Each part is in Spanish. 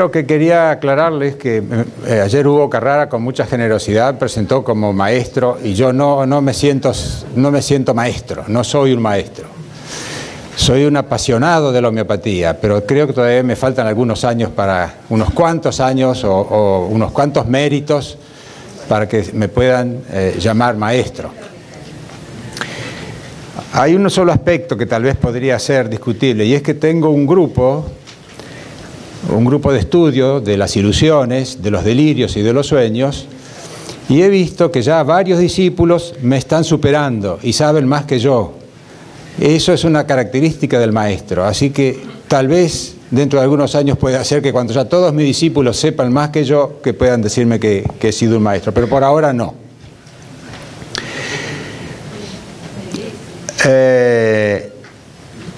Lo que quería aclararles que ayer Hugo Carrara con mucha generosidad presentó como maestro y yo no me siento maestro, no soy un maestro. Soy un apasionado de la homeopatía, pero creo que todavía me faltan algunos años unos cuantos años o unos cuantos méritos para que me puedan llamar maestro. Hay un solo aspecto que tal vez podría ser discutible y es que tengo un grupo de estudio de las ilusiones, de los delirios y de los sueños, y he visto que ya varios discípulos me están superando y saben más que yo. Eso es una característica del maestro, así que tal vez dentro de algunos años pueda ser que cuando ya todos mis discípulos sepan más que yo, que puedan decirme que he sido un maestro, pero por ahora no.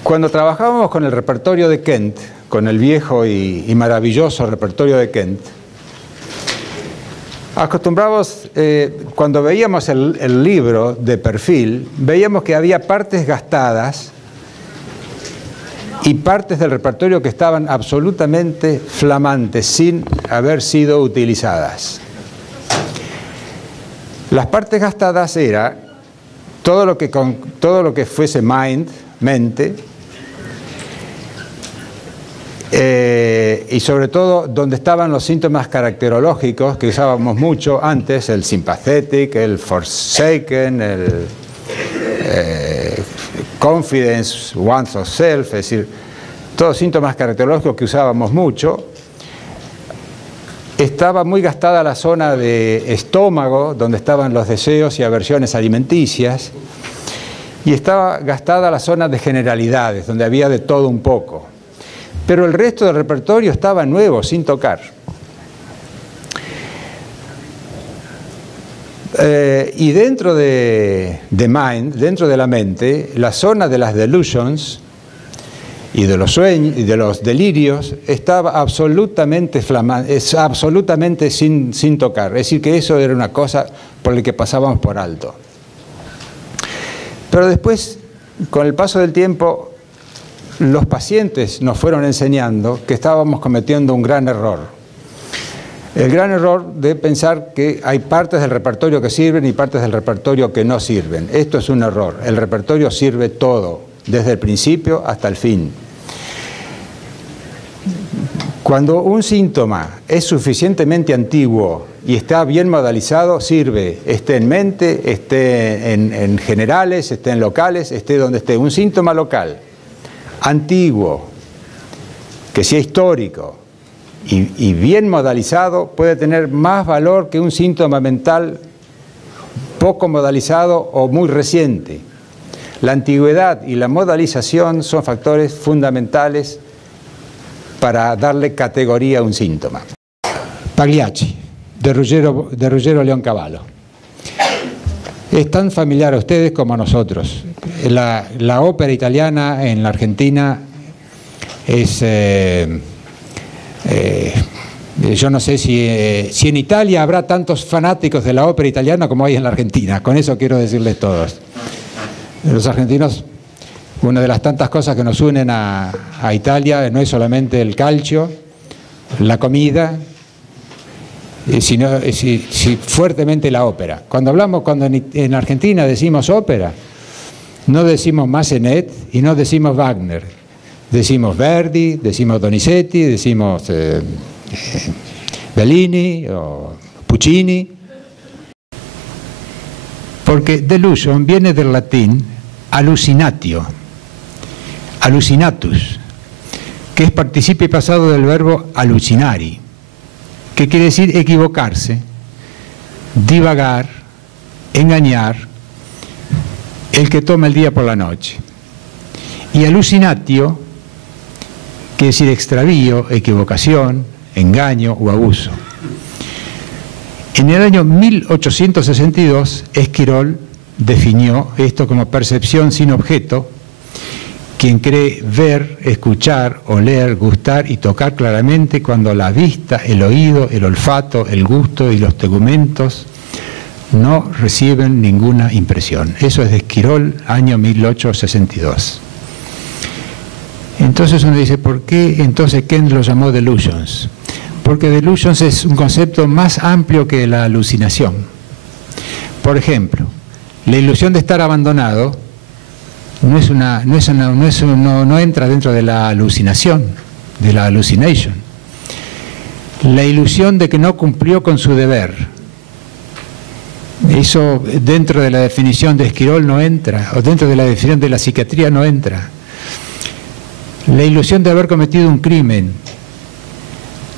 Cuando trabajábamos con el repertorio de Kent, con el viejo y maravilloso repertorio de Kent, acostumbramos, cuando veíamos el libro de perfil, veíamos que había partes gastadas y partes del repertorio que estaban absolutamente flamantes, sin haber sido utilizadas. Las partes gastadas era todo lo que fuese mente, y sobre todo donde estaban los síntomas caracterológicos que usábamos mucho antes, el sympathetic, el forsaken, el confidence, once of self, es decir, todos síntomas caracterológicos que usábamos mucho. Estaba muy gastada la zona de estómago, donde estaban los deseos y aversiones alimenticias, y estaba gastada la zona de generalidades, donde había de todo un poco. Pero el resto del repertorio estaba nuevo, sin tocar. Y dentro de mind, dentro de la mente, la zona de las delusions y de los sueños y de los delirios estaba absolutamente absolutamente sin tocar. Es decir, que eso era una cosa por la que pasábamos por alto. Pero después, con el paso del tiempo, los pacientes nos fueron enseñando que estábamos cometiendo un gran error. El gran error de pensar que hay partes del repertorio que sirven y partes del repertorio que no sirven. Esto es un error. El repertorio sirve todo, desde el principio hasta el fin. Cuando un síntoma es suficientemente antiguo y está bien modalizado, sirve, esté en mente, esté en generales, esté en locales, esté donde esté. Un síntoma local, antiguo, que sea histórico y bien modalizado, puede tener más valor que un síntoma mental poco modalizado o muy reciente. La antigüedad y la modalización son factores fundamentales para darle categoría a un síntoma. Pagliacci, de Ruggero Leoncavallo. Es tan familiar a ustedes como a nosotros. La ópera italiana en la Argentina es... yo no sé si en Italia habrá tantos fanáticos de la ópera italiana como hay en la Argentina. Con eso quiero decirles todos. Los argentinos, una de las tantas cosas que nos unen a Italia no es solamente el calcio, la comida, sino fuertemente la ópera. Cuando en Argentina decimos ópera, no decimos Massenet y no decimos Wagner. Decimos Verdi, decimos Donizetti, decimos Bellini o Puccini. Porque delusion viene del latín hallucinatio, hallucinatus, que es participio pasado del verbo hallucinari, que quiere decir equivocarse, divagar, engañar, el que toma el día por la noche. Y hallucinatio quiere decir extravío, equivocación, engaño o abuso. En el año 1862, Esquirol definió esto como percepción sin objeto, quien cree ver, escuchar, oler, gustar y tocar claramente cuando la vista, el oído, el olfato, el gusto y los tegumentos no reciben ninguna impresión. Eso es de Esquirol, año 1862. Entonces uno dice, ¿por qué entonces Kent lo llamó delusions? Porque delusions es un concepto más amplio que la alucinación. Por ejemplo, la ilusión de estar abandonado no entra dentro de la alucinación, de la hallucination. La ilusión de que no cumplió con su deber, eso dentro de la definición de Esquirol no entra, o dentro de la definición de la psiquiatría no entra. La ilusión de haber cometido un crimen,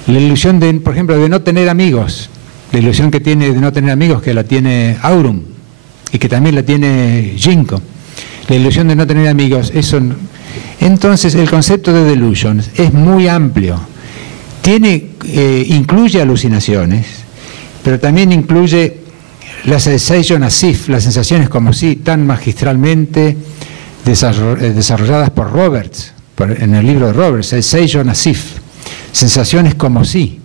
la ilusión de, por ejemplo, de no tener amigos, la ilusión que tiene de no tener amigos, que la tiene Aurum y que también la tiene Ginkgo, la ilusión de no tener amigos, eso. Entonces el concepto de delusions es muy amplio, incluye alucinaciones, pero también incluye las sensation as if, las sensaciones como si, tan magistralmente desarrolladas por Roberts, en el libro de Roberts, sensation as if, sensaciones como si,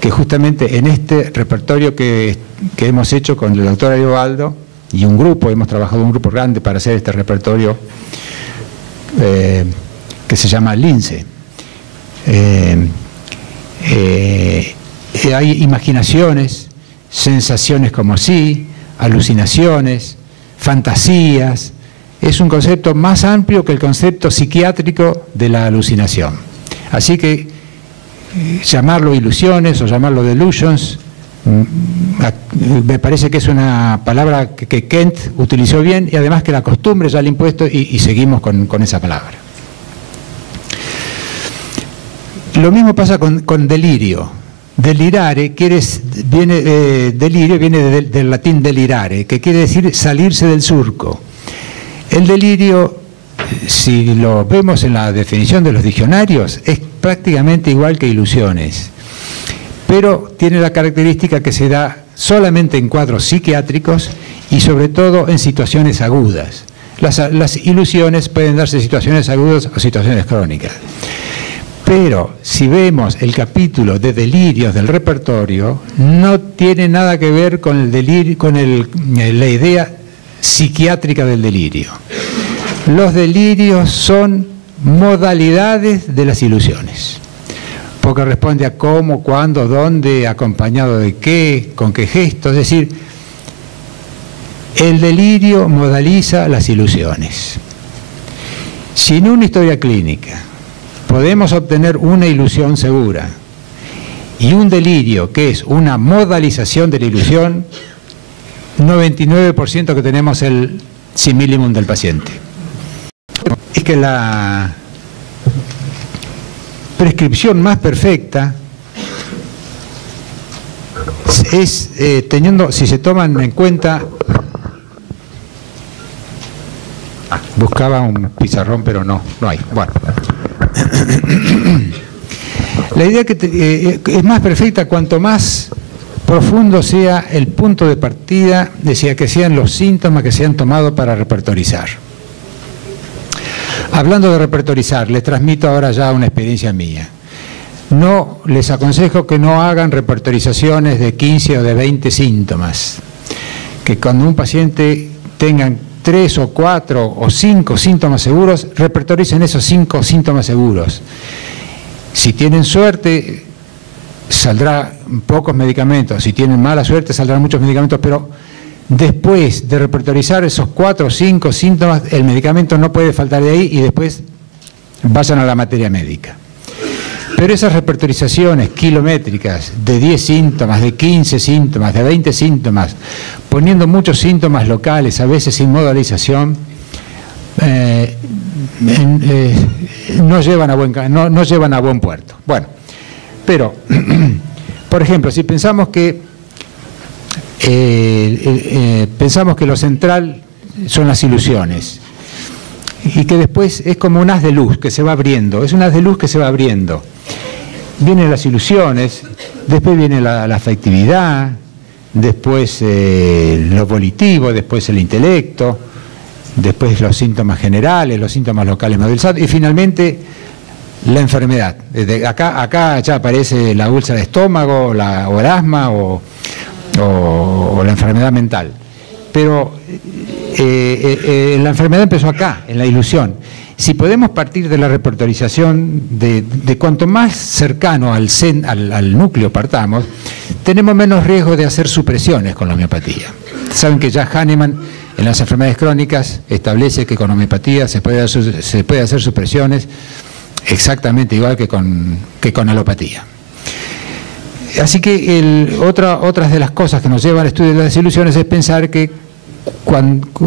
que justamente en este repertorio que hemos hecho con el doctor Ariobaldo y un grupo, hemos trabajado un grupo grande para hacer este repertorio que se llama Lince. Hay imaginaciones, sensaciones como si, alucinaciones, fantasías. Es un concepto más amplio que el concepto psiquiátrico de la alucinación. Así que llamarlo ilusiones o llamarlo delusions, me parece que es una palabra que Kent utilizó bien y además que la costumbre ya le ha impuesto y seguimos con esa palabra. Lo mismo pasa con delirio. Delirare delirio viene del latín delirare, que quiere decir salirse del surco. El delirio, si lo vemos en la definición de los diccionarios, es prácticamente igual que ilusiones, pero tiene la característica que se da solamente en cuadros psiquiátricos y sobre todo en situaciones agudas. Las ilusiones pueden darse en situaciones agudas o situaciones crónicas. Pero si vemos el capítulo de delirios del repertorio, no tiene nada que ver con el delirio, la idea psiquiátrica del delirio. Los delirios son modalidades de las ilusiones, porque responde a cómo, cuándo, dónde, acompañado de qué, con qué gesto. Es decir, el delirio modaliza las ilusiones. Si en una historia clínica podemos obtener una ilusión segura y un delirio que es una modalización de la ilusión, 99% que tenemos el simillimum del paciente. Es que la prescripción más perfecta es si se toman en cuenta. Buscaba un pizarrón, pero no hay. Bueno. La idea que es más perfecta cuanto más profundo sea el punto de partida, decía, que sean los síntomas que se han tomado para repertorizar. Hablando de repertorizar, les transmito ahora ya una experiencia mía. No les aconsejo que no hagan repertorizaciones de 15 o de 20 síntomas. Que cuando un paciente tenga 3 o 4 o 5 síntomas seguros, repertoricen esos 5 síntomas seguros. Si tienen suerte, saldrá pocos medicamentos. Si tienen mala suerte, saldrán muchos medicamentos, pero después de repertorizar esos 4 o 5 síntomas, el medicamento no puede faltar de ahí y después vayan a la materia médica. Pero esas repertorizaciones kilométricas de 10 síntomas, de 15 síntomas, de 20 síntomas, poniendo muchos síntomas locales, a veces sin modalización, no llevan a buen puerto. Bueno, pero, por ejemplo, si pensamos que lo central son las ilusiones y que después es como un haz de luz que se va abriendo, es un haz de luz que se va abriendo. Vienen las ilusiones, después viene la afectividad, después lo volitivo, después el intelecto, después los síntomas generales, los síntomas locales modelizados y finalmente la enfermedad. Acá ya aparece la úlcera de estómago, o el asma o la enfermedad mental. Pero la enfermedad empezó acá, en la ilusión. si podemos partir de la repertorización de cuanto más cercano al núcleo partamos, tenemos menos riesgo de hacer supresiones con la homeopatía. Saben que ya Hahnemann en las enfermedades crónicas establece que con homeopatía se puede hacer supresiones exactamente igual que con alopatía. Así que otras de las cosas que nos llevan al estudio de las desilusiones es pensar que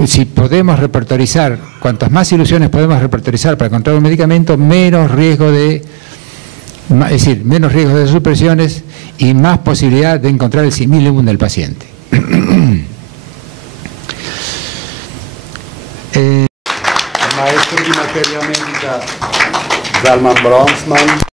si podemos repertorizar, cuantas más ilusiones podemos repertorizar para encontrar un medicamento, menos riesgo menos riesgo de supresiones y más posibilidad de encontrar el similibum del paciente. Maestro di materia medica Zalman Bronfman.